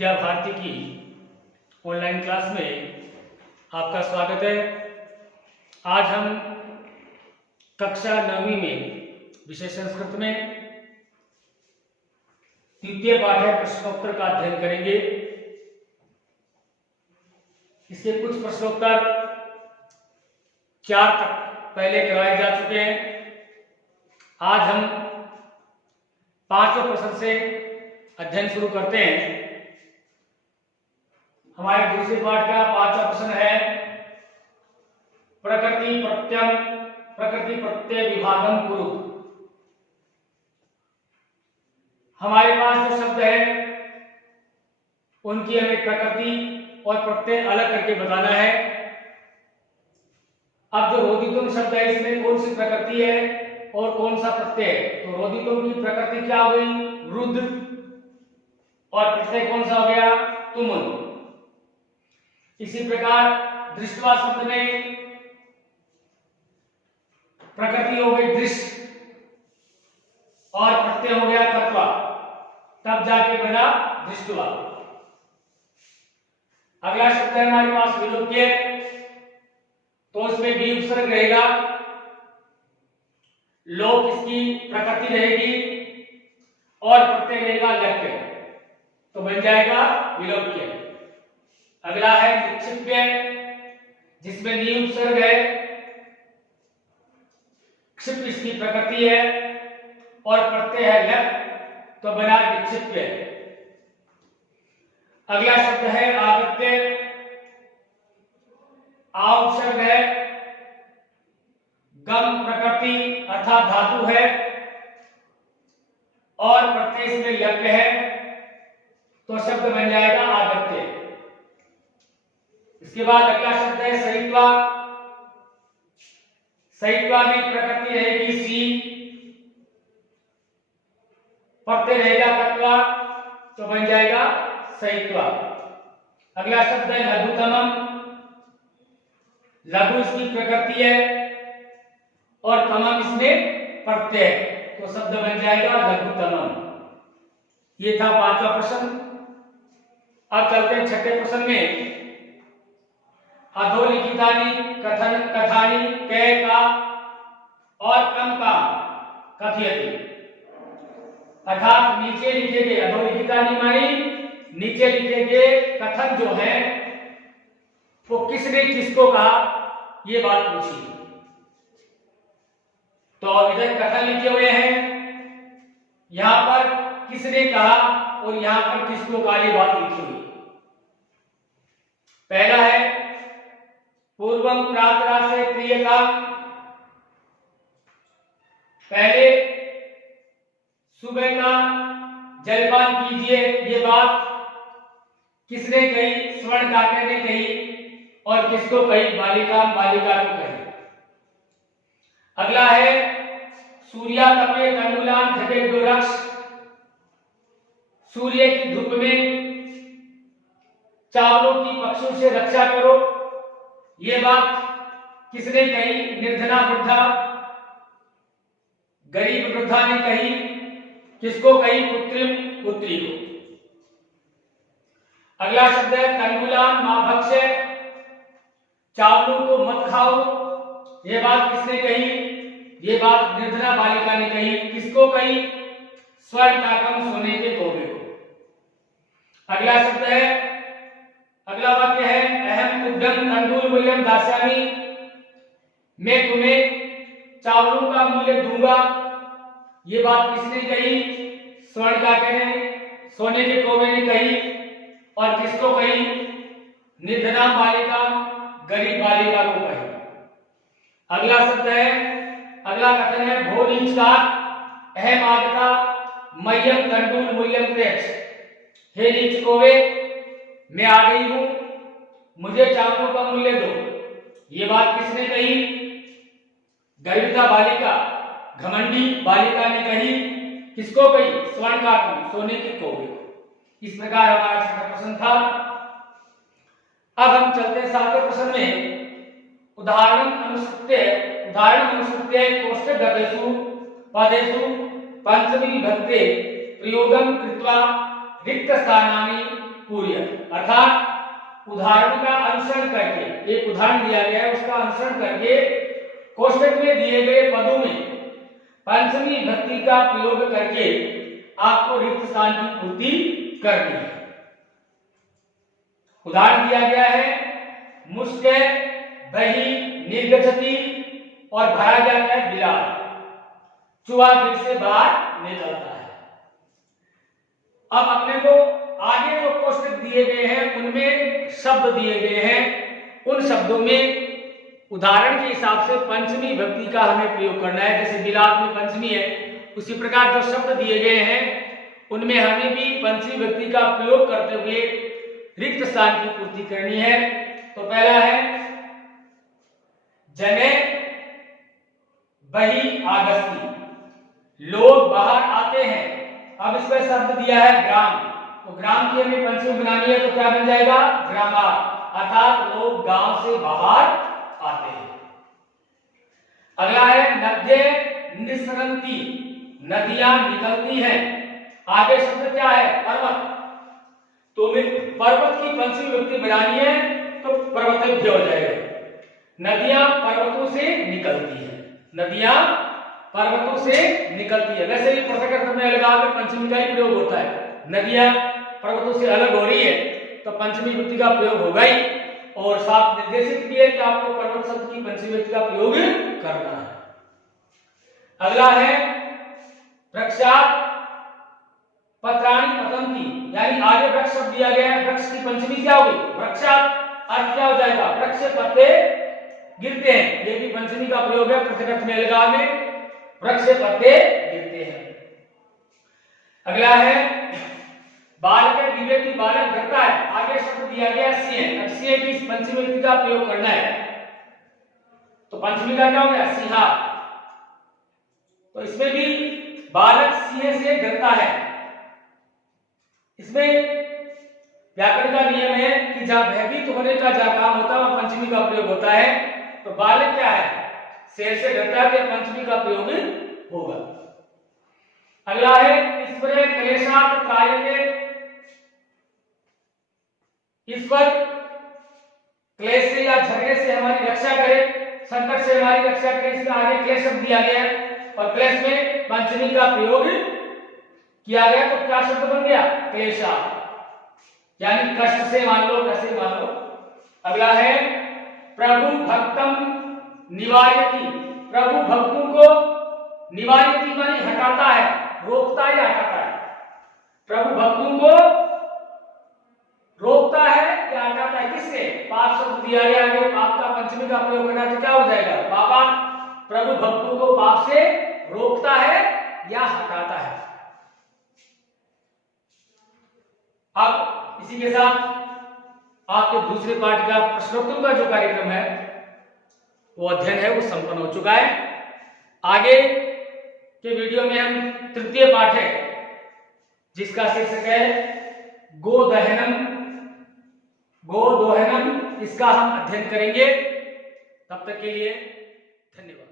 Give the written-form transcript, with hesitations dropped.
विद्या भारती की online class में आपका स्वागत है। आज हम कक्षा 9वीं में विषय संस्कृत में द्वितीय पाठ प्रश्नोत्तर का अध्ययन करेंगे। इसके कुछ प्रश्नोत्तर 4 तक पहले करवाए जा चुके हैं। आज हम 5वें प्रश्न से अध्ययन शुरू करते हैं। हमारे दूसरे पाठ का 5वां प्रश्न है प्रकृति प्रत्यय विभागम कुरु। हमारे पास जो शब्द है उनकी हमें प्रकृति और प्रत्यय अलग करके बताना है। अब जो रोदितुम शब्द है इसमें कौन सी प्रकृति है और कौन सा प्रत्यय है? तो रोदितुम की प्रकृति क्या हो गई? रुद्र। और प्रत्यय कौन सा हो गया? तुमुल। इसी प्रकार दृष्टवा शब्द में प्रकृति हो गई दृश्य और प्रत्यय हो गया तत्वा, तब जाके बना दृष्टवा। अगला शब्द है हमारे पास विलोक्य, तो इसमें भी उपसर्ग रहेगा। लोक इसकी प्रकृति रहेगी और प्रत्यय रहेगा लक्ष्य, तो बन जाएगा विलोक्य। अगला है निक्षिप्य, जिसमें नी उपसर्ग है, क्षिप इसकी प्रकृति है और प्रत्यय है लक, तो बना निक्षिप्य। अगला शब्द है आगत्य, आ उपसर्ग है, गम प्रकृति अर्थात धातु है और प्रत्यय इसमें लक्ष्य है, तो शब्द बन जाएगा आगत्य। इसके बाद अगला शब्द है सहित्वा। सहित्वा में प्रकृति रहेगी सी, प्रत्यय रहेगा तत्वा, तो बन जाएगा सहित्वा। अगला शब्द है लघुतमम। लघु इसकी प्रकृति है और तमम इसमें प्रत्यय, तो शब्द बन जाएगा लघुतमम। ये था 5वां प्रश्न। अब चलते हैं 6ठे प्रश्न में। अधोलिखितानि कथानि कै का और कम का कथयति। अर्थात नीचे लिखे गए, अधोलिखितानि मानी नीचे लिखे गए कथन जो है वो किसने किसको कहा, ये बात पूछी। तो इधर कथन लिखे हुए हैं, यहां पर किसने कहा और यहां पर किसको कहा, ये बात लिखी हुई। पहला है पूर्वम प्रातरा से क्रियता, पहले सुबह का जलपान कीजिए, ये बात किसने कही? स्वर्ण काके ने कही और किसको कही? बालिका को कही। अगला है सूर्या तपे तंडुलान ढके दो रक्ष, सूर्य की धूप में चावलों की पक्षियों से रक्षा करो, ये बात किसने कही? निर्धना वृद्धा, गरीब वृद्धा ने कही। किसको कही? पुत्री को। अगला शब्द है तंडुलान मां भक्ष्य, चावलों को मत खाओ, ये बात किसने कही? ये बात निर्धना बालिका ने कही। किसको कही? स्वर्ण काकम सोने के कौवे को। अगला शब्द है, अगला वाक्य है अहम तुभ्यम तंडुल मूल्यम दास्यामि, मैं तुम्हें चावलों का मूल्य दूंगा, ये बात किसने कही? स्वर्ण काके ने, सोने के कौवे ने कही। और किसको कही? निर्धना बालिका, गरीब बालिका को कही। अगला शब्द है, अगला कथन है भो नीच का अहम आगता मय्यम तंडुल मूल्यम प्रेक्ष, हे नीच कौवे मैं आ गई हूं, मुझे चावलों का मूल्य दो, ये बात किसने कही? गर्विता बालिका, घमंडी बालिका ने कही। किसको कही? स्वर्ण काकम, सोने के कौवे। इस प्रकार हमारा 6ठा प्रश्न था। अब हम चलते हैं 7वें प्रश्न में। उदाहरण अनुसृत्य कोष्ठगतेषु पदेषु पंचमी विभक्ते प्रयोगम कृत्वा रिक्त स्थानानि पूर्य, अर्थात उदाहरण का अनुसरण करके, एक उदाहरण दिया गया है उसका अनुसरण करके कोष्टक में दिए गए पदों में पंचमी विभक्ति का प्रयोग करके आपको रिक्त स्थान की पूर्ति करनी है। उदाहरण दिया गया है मुष्ट, बही, निर्गछति और भरा जाता है बिलाल, चूहा फिर से बाहर निकलता है। अब अपने को आगे जो कोष्टक दिए गए हैं उनमें शब्द दिए गए हैं, उन शब्दों में उदाहरण के हिसाब से पंचमी विभक्ति का हमें प्रयोग करना है। जैसे बिलाल में पंचमी है, उसी प्रकार जो शब्द दिए गए हैं उनमें हमें भी पंचमी विभक्ति का प्रयोग करते हुए रिक्त स्थान की पूर्ति करनी है। तो पहला है जने बही आगस्ती, लोग बाहर आते हैं। अब इस पर शब्द दिया है ग्राम, तो ग्राम की हमें पंचमी बनानी है, तो क्या बन जाएगा ग्रामा, अर्थात लोग गांव से बाहर आते हैं। अगला है नद्ये निसरंती, नदियां निकलती हैं। आगे शब्द क्या है पर्वत, तो पर्वत की पंचमी विभक्ति बनानी है तो पर्वतज्ञ हो जाएगा। नदियां पर्वतों से निकलती है, नदियां पर्वतों से निकलती है। वैसे ही पृथक में अलगाव में पंचमी का ही प्रयोग होता है, नदियां पर्वतों से अलग हो रही है तो पंचमी विभक्ति का प्रयोग होगा ही, और साफ निर्देशित भी है कि आपको पर्वत शब्द की पंचमी विभक्ति का प्रयोग करना है। अगला है वृक्षात् पत्राणि पतन्ति, यानी आगे वृक्ष शब्द दिया गया है, वृक्ष की पंचमी क्या होगी वृक्षात्, अर्थ क्या हो जाएगा वृक्ष से पत्ते गिरते हैं, ये भी पंचमी का प्रयोग है पृथक में अलगाव में, वृक्ष से पत्ते गिरते हैं। अगला है बालक विवेकी, बालक डरता है, आगे शब्द दिया गया सिंह, अब सिंह की पंचमी विभक्ति का प्रयोग करना है, तो पंचमी का क्या हो गया सिंहा, तो इसमें भी बालक सिंह से डरता है। इसमें व्याकरण का नियम है कि जब भयभीत होने का जहां काम होता है वहां पंचमी का प्रयोग होता है, तो बालक क्या है शेर से डरता है, तो पंचमी का प्रयोग होगा। अगला है ईश्वर क्लेशात् त्रायते, ईश्वर क्लेश से या झगड़े से हमारी रक्षा करे, संकट से हमारी रक्षा करे, इसमें आगे क्लेश शब्द दिया गया है और क्लेश में पंचमी का प्रयोग किया गया, तो क्या शब्द बन गया क्लेशा, यानी कष्ट से मान लो, कैसे मान लो। अगला है प्रभु भक्तम निवारयति, प्रभु भक्तों को निवारयति मानी हटाता है, रोकता है, हटाता है। प्रभु भक्तों को रोकता है या हटाता है, किससे पाप शब्द दिया गया है, पाप का पंचमी का प्रयोग करना तो क्या हो जाएगा पापा, प्रभु भक्तों को पाप से रोकता है या हटाता है। अब इसी के साथ आपके दूसरे पाठ का प्रश्नोत्तर का जो कार्यक्रम है वो अध्ययन है वो संपन्न हो चुका है। आगे के वीडियो में हम तृतीय पाठ है जिसका शीर्षक है गोदहनम, इसका हम अध्ययन करेंगे। तब तक के लिए धन्यवाद।